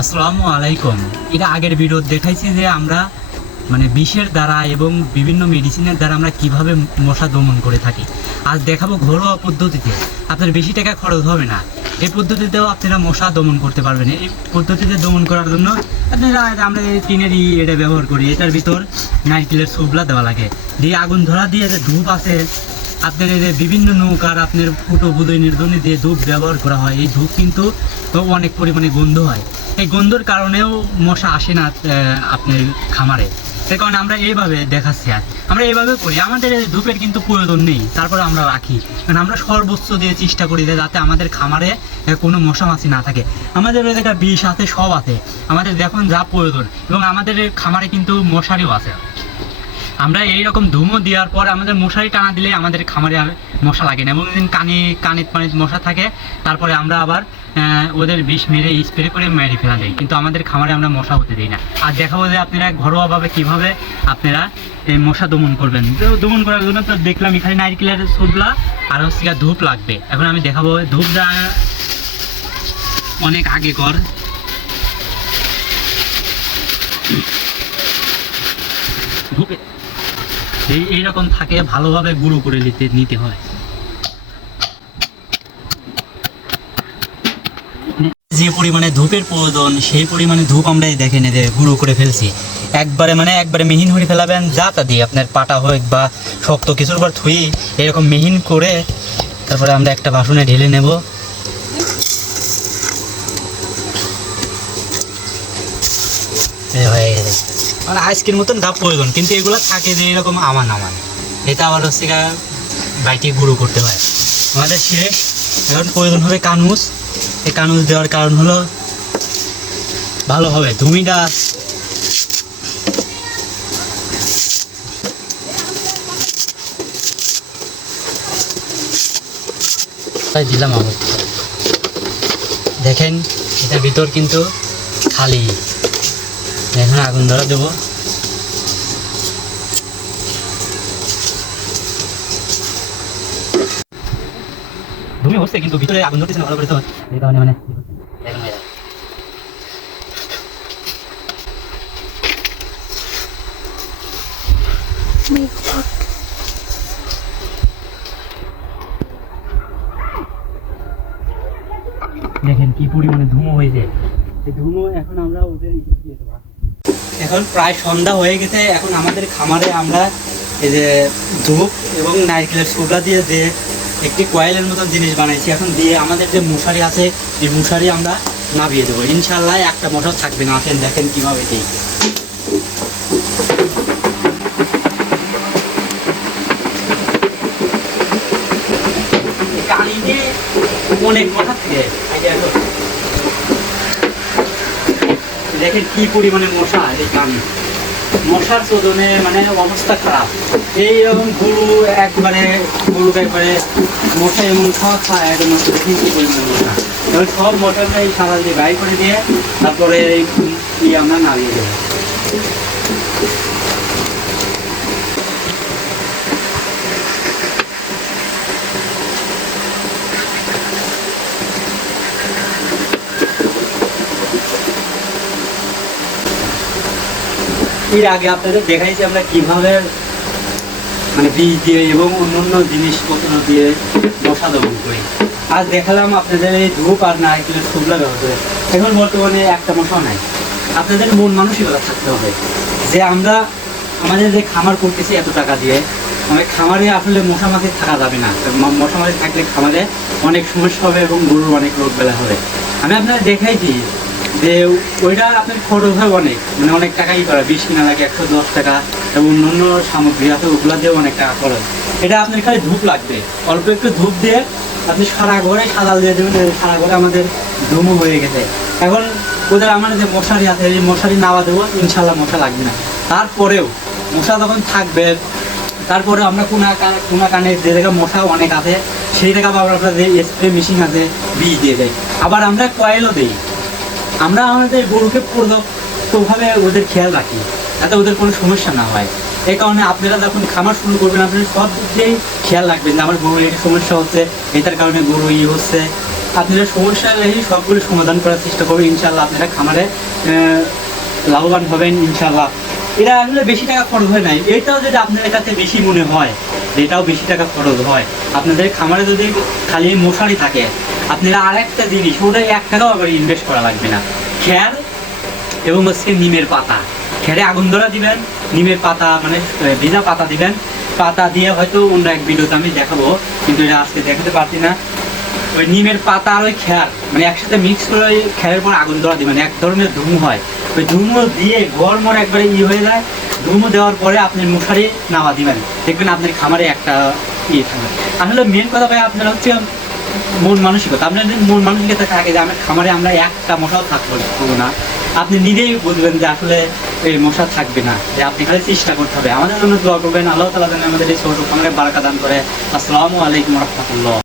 আসসালামু আলাইকুম। এটা আগের ভিডিও দেখাইছি যে আমরা মানে বিষের দ্বারা এবং বিভিন্ন মেডিসিনের দ্বারা আমরা কিভাবে মশা দমন করে থাকি। আজ দেখাবো ঘরোয়া পদ্ধতিতে, আপনার বেশি টাকা খরচ হবে না। এই পদ্ধতিতেও আপনারা মশা দমন করতে পারবেন। এই পদ্ধতিতে দমন করার জন্য আপনারা আমরা এই টিনেরই এটা ব্যবহার করি। এটার ভিতর নারকেলের সুবলা দেওয়া লাগে, দিয়ে আগুন ধরা দিয়ে যে ধূপ আছে আপনার এই যে বিভিন্ন নৌকার আপনার ফুটো বুদইনের জন্য যে ধূপ ব্যবহার করা হয়, এই ধূপ কিন্তু অনেক পরিমাণে গন্ধ হয়। এই গন্ধর কারণেও মশা আসে না আপনার খামারে। সে কারণে আমরা এইভাবে দেখাচ্ছি। আর আমরা এইভাবে করি, আমাদের ধূপের কিন্তু প্রয়োজন নেই, তারপরে আমরা রাখি। কারণ আমরা সর্বোচ্চ দিয়ে চেষ্টা করি যে যাতে আমাদের খামারে কোনো মশা মাছি না থাকে। আমাদের একটা বিষ আছে, সব আছে, আমাদের যখন যা প্রয়োজন। এবং আমাদের খামারে কিন্তু মশারিও আছে। আমরা এইরকম ধুমো দেওয়ার পর আমাদের মশারি টানা দিলে আমাদের খামারে আর মশা লাগে না। এবং কানে পানিতে মশা থাকে, তারপরে আমরা আবার ওদের বিষ মেরে স্প্রে করে মেরে ফেলা দেয়, কিন্তু আমাদের খামারে আমরা মশা হতে দিই না। আর দেখাবো যে আপনারা ঘরোয়াভাবে কীভাবে আপনারা এই মশা দমন করবেন। তো দমন করার জন্য তো দেখলাম এখানে নারকেলের সুবলা আর হচ্ছে ধূপ লাগবে। এখন আমি দেখাবো ধূপটা অনেক আগে কর ধূপে এইরকম থাকে, ভালোভাবে গুঁড়ো করে নিতে হয়। যে পরিমাণে ধূপের প্রয়োজন সেই পরিমাণে ধূপ আমরা দেখে নিতে গুঁড়ো করে ফেলছি। একবারে মিহিন করে ফেলাবেন, যা তা দিয়ে আপনার পাটা হোক বা শক্ত কিছুর পর থুই এরকম মিহিন করে তারপরে আমরা একটা বাসনে ঢেলে নেব। হয়ে গেছে মানে আজকের মতন ধূপ প্রয়োজন, কিন্তু এগুলো থাকে যে এরকম আমান এটা আবার হচ্ছে বাইটে গুঁড়ো করতে হয়। আমাদের শেষ। এখন প্রয়োজন হবে কানুস। এই কানুস দেওয়ার কারণ হলো ভালো হবে ধুমিটা তাই দিলাম। আবার দেখেন এটার ভিতর কিন্তু খালি। এখন আগুন ধরা দেবো। ধুমি হচ্ছে কিন্তু ভিতরে আগুন ধরতেছে না ভালো করে, তো এই কারণে মানে দেখেন কি পরিমাণে ধুমো হয়েছে। এই ধুমো এখন আমরা ওদের দিয়ে দেবো। এখন প্রায় সন্ধ্যা হয়ে গেছে। এখন আমাদের খামারে আমরা এই যে ধূপ এবং নারকেলের সুবলা দিয়ে যে একটি কয়েলের মতো জিনিস বানাইছি, এখন দিয়ে আমাদের যে মশারি আছে এই মশারি আমরা নামিয়ে দেবো। ইনশাল্লাহ একটা মশা থাকবে না। আসেন দেখেন কীভাবে দিই। অনেক মশা থেকে দেখেন কি পরিমাণে মশা। এই কানে মশার চোদনে মানে অবস্থা খারাপ। এইরকম গরু একবারে মশা এমন খাওয়া একদম দেখেন কি পরিমাণে মশা। তবে সব মশাটা এই সারা দিয়ে গায়ে করে দিয়ে তারপরে এই আমরা নামিয়ে দেবো। এর আগে আপনাদের দেখাইছি আমরা কিভাবে মানে বীজ দিয়ে এবং অন্যান্য জিনিসপত্র দিয়ে মশা দমন করি। আজ দেখালাম আপনাদের এই ধূপ আর নারকেলের সুবলা ব্যবহার করে। এখন বর্তমানে একটা মশাও নাই। আপনাদের মন মানসিকতা থাকতে হবে যে আমরা আমাদের যে খামার করতেছি এত টাকা দিয়ে, আমাদের খামারে আসলে মশা মাছি থাকা যাবে না। মশা মাছি থাকলে খামারে অনেক সমস্যা হবে এবং গরুর অনেক রোগ বেলা হবে। আমি আপনাদের দেখাইছি যে ওইটা আপনার খরচ হয় অনেক, মানে অনেক টাকাই করা, 20 কিনা লাগে 110 টাকা, এবং অন্য সামগ্রী আছে ওগুলো দিয়েও অনেক টাকা খরচ। এটা আপনার খালি ধূপ লাগবে, অল্প একটু ধূপ দিয়ে আপনি সারা ঘরে সাজাল দিয়ে দেবেন। সারা ঘরে আমাদের ধুমো হয়ে গেছে। এখন ওদের আমাদের যে মশারি আছে এই মশারি নাওয়া দেবো, ইনশাল্লাহ মশা লাগবে না। তারপরেও মশা যখন থাকবে তারপরে আমরা কোনা কানে যে জায়গায় মশা অনেক আছে সেই জায়গা আবার আপনার যে স্প্রে মেশিন আছে বীজ দিয়ে দেয়। আবার আমরা কয়েলও দিই। আমরা আমাদের গরুকে পর্যাপ্তভাবে ওদের খেয়াল রাখি যাতে ওদের কোনো সমস্যা না হয়। এই কারণে আপনারা যখন খামার শুরু করবেন আপনারা সব দিক দিয়েই খেয়াল রাখবেন যে আমার গরুর এই সমস্যা হচ্ছে, এটার কারণে গরু হচ্ছে। আপনারা সমস্যা এই সবগুলো সমাধান করার চেষ্টা করবেন, ইনশাল্লাহ আপনারা খামারে লাভবান হবেন ইনশাল্লাহ। এটা আসলে বেশি টাকা খরচ হয় নাই, এটাও যদি আপনাদের কাছে বেশি মনে হয়, এটাও বেশি টাকা খরচ হয়, আপনাদের খামারে যদি খালি মশারি থাকে, আপনারা আরেকটা জিনিস ওটা 1 টাকাও আবার ইনভেস্ট করা লাগবে না, খ্যার এবং হচ্ছে নিমের পাতা, খেরে আগুন ধরা দিবেন, নিমের পাতা মানে ভিজা পাতা দিবেন, পাতা দিয়ে হয়তো অন্য এক ভিডিওতে আমি দেখাবো, কিন্তু এটা আজকে দেখাতে পারছি না। ওই নিমের পাতা আর ওই খ্যার মানে একসাথে মিক্স করে ওই খ্যারের পর আগুন ধরা দিবেন, এক ধরনের ধুমো হয়, ওই ধুমো দিয়ে ঘর মর একবারে হয়ে যায়, ধুমো দেওয়ার পরে আপনি মশারি নামা দিবেন, দেখবেন আপনার খামারে একটা থাকবে। আসলে মেন কথা ভাই আপনারা হচ্ছে মন মানসিকতা, আপনার যদি মন মানসিকতা থাকে যে আমার খামারে আমরা একটা মশাও থাকবো না, আপনি নিজেই বুঝবেন যে আসলে এই মশা থাকবে না, যে আপনি খালি চেষ্টা করতে হবে। আমাদের জন্য দোয়া করবেন, আল্লাহ তাআলা যেন আমাদের এই ছোট খামারে বারাকা দান করে। আসসালামু আলাইকুম রহমতুল্লাহ।